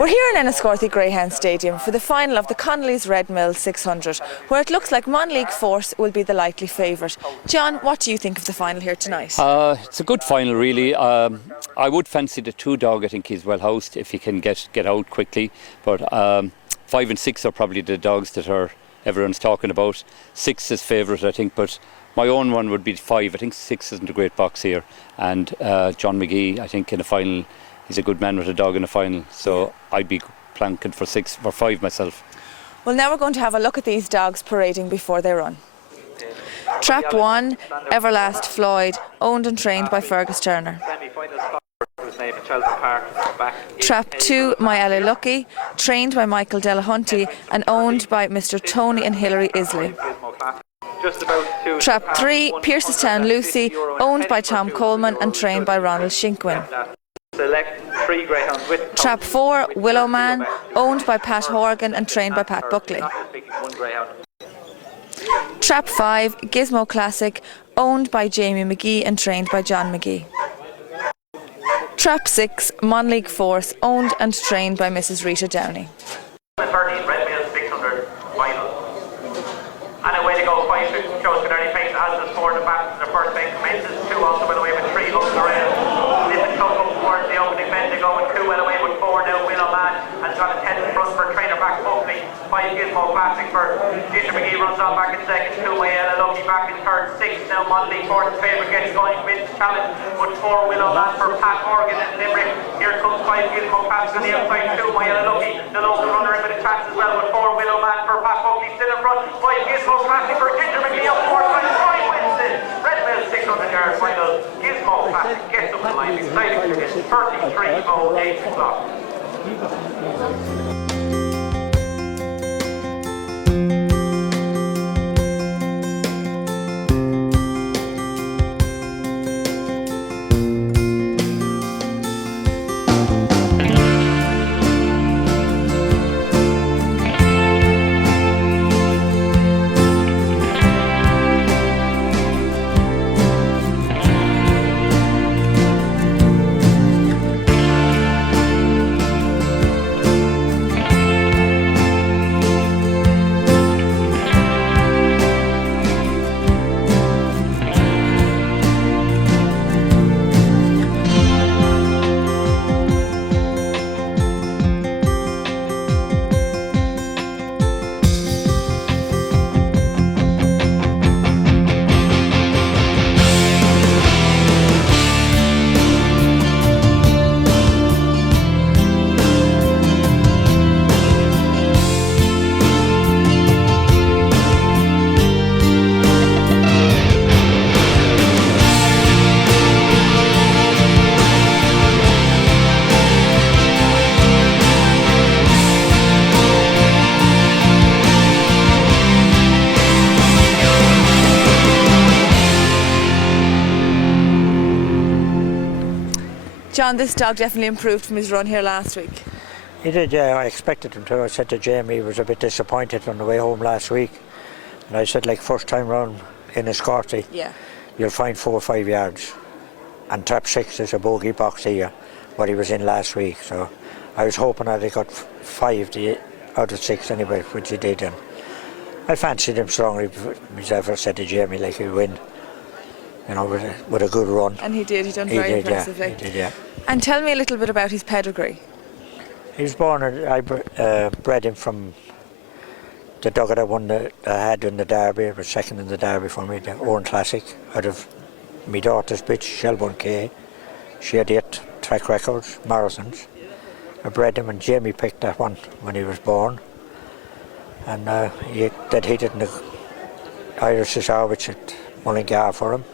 We're here in Enniscorthy Greyhound Stadium for the final of the Connolly's Red Mill 600, where it looks like Monleague Force will be the likely favourite. John, what do you think of the final here tonight? It's a good final, really. I would fancy the two dog. I think he's well housed if he can get out quickly. But 5 and 6 are probably the dogs that everyone's talking about. 6 is favourite, I think, but my own one would be 5. I think 6 isn't a great box here. And John McGee, I think in the final, he's a good man with a dog in the final. So I'd be planking for 5 myself. Well, now we're going to have a look at these dogs parading before they run. Trap 1, Everlast Floyd, owned and trained by Fergus Turner. Trap 2, My Ella Lucky, trained by Michael Delahunty and owned by Mr. Tony and Hilary Isley. Trap 3, Piercestown Lucy, owned by Tom Coleman and trained by Ronald Shinkwin. Trap 4, Willow Man, owned by Pat Horgan and trained by Pat Buckley. Trap 5, Gizmo Classic, owned by Jamie McGee and trained by John McGee. Trap 6, Monleague Force, owned and trained by Mrs. Rita Downey. 13, Red Mill 600 final. And away to go, 5 shows good early pace as the sport of the first bend commences. 2 also went away with 3 looks around. Little Chuck up towards the opening bend to go with 2 went away with 4 now. Willow Man has got a 10 in front for trainer back Buckley. 5 Gizmo Classic for Ginger McGee runs on back in second. 2 My Ella Lucky back in third. 6 now Monleague Force favourite gets going, wins the challenge with 4 Willow Man for Pat Horgan and Limerick. Here comes 5 Gizmo Classic on the outside. 2 My Ella Lucky, the local runner in with a chance as well with 4 Willow Man for Pat Buckley still in front. 5 Gizmo Classic for Ginger McGee up 4 times. 5 wins it. Red Mill 600 yard final. Gizmo Classic gets up the line. Exciting to this 33:08 o'clock. John, this dog definitely improved from his run here last week. He did, yeah. I expected him to. I said to Jamie he was a bit disappointed on the way home last week. And I said, like, first time round in Enniscorthy, you'll find 4 or 5 yards. And trap 6 is a bogey box here, what he was in last week. So I was hoping that he got 5 out of 6 anyway, which he did. And I fancied him strongly, as I ever said to Jamie, like he'd win. You know, with a good run. And he did. He done very impressively. Yeah, he did, yeah. And tell me a little bit about his pedigree. He was born, I bred him from the dog that I had in the Derby. It was second in the Derby for me, the Owen Classic, out of my daughter's bitch, Shelburne K. She had 8 track records, marathons. I bred him and Jamie picked that one when he was born. And he did in the Irish Harwich at Mullingar for him.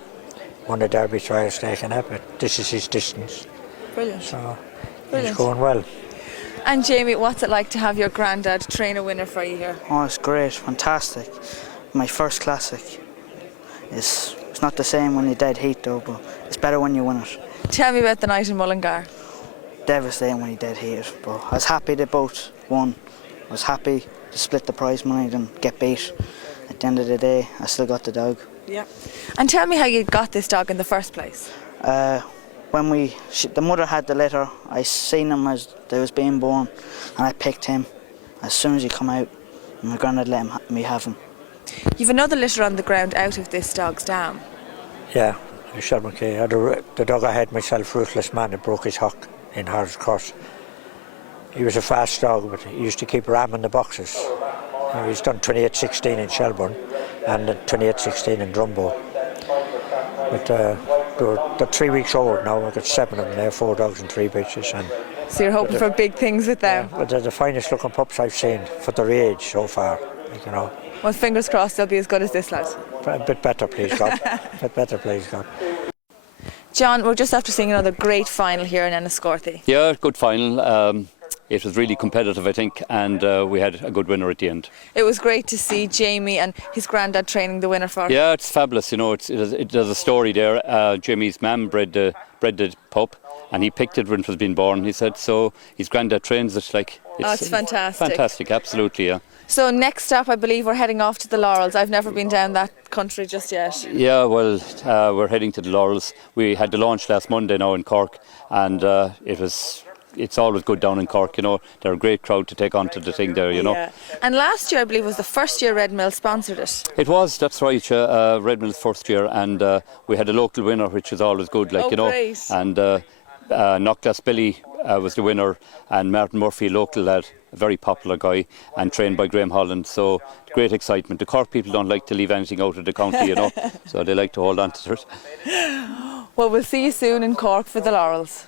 Won the Derby trials taken up, but this is his distance. Brilliant. So Brilliant. He's going well. And Jamie, what's it like to have your granddad train a winner for you here? Oh, it's great, fantastic. My first classic. It's not the same when you dead heat though, but it's better when you win it. Tell me about the night in Mullingar. Devastating when you dead heat it, but I was happy they both won. I was happy to split the prize money and get beat. At the end of the day, I still got the dog. Yeah. And tell me how you got this dog in the first place. When when the mother had the litter, I seen him as they was being born, and I picked him as soon as he come out. And my granddad let me have him. You've another litter on the ground out of this dog's dam. Yeah, Michelle McKay. The dog I had myself, Ruthless Man, it broke his hock in Harris Cross. He was a fast dog, but he used to keep ramming the boxes. He's done 28-16 in Shelburne and 28-16 in Drumbo. But they're 3 weeks old now. I've got 7 of them there, 4 dogs and 3 bitches. And So you're hoping for big things with them. yeah, but they're the finest looking pups I've seen for their age so far. You know, Well, fingers crossed they'll be as good as this lad. a bit better, please God. A bit better, please God. John, we're just after seeing another great final here in Enniscorthy. Yeah, good final. It was really competitive, I think, and we had a good winner at the end. It was great to see Jamie and his granddad training the winner for. Yeah, it's fabulous. You know, there's a story there. Jamie's mum bred the pup, and he picked it when it was being born. He said so. His granddad trains it like. It's fantastic. Fantastic, absolutely. Yeah. So next up, I believe we're heading off to the Laurels. I've never been down that country just yet. Yeah, well, we're heading to the Laurels. We had the launch last Monday now in Cork, and it's always good down in Cork, you know. They're a great crowd to take on to the thing there, you know. Yeah. And last year, I believe, was the first year Red Mill sponsored it. It was, that's right, Red Mill's first year, and we had a local winner, which is always good, like, you know. Great. And Knockglass Billy was the winner, and Martin Murphy, local lad, a very popular guy, and trained by Graham Holland, so great excitement. The Cork people don't like to leave anything out of the county, you know, so they like to hold on to it. Well, we'll see you soon in Cork for the Laurels.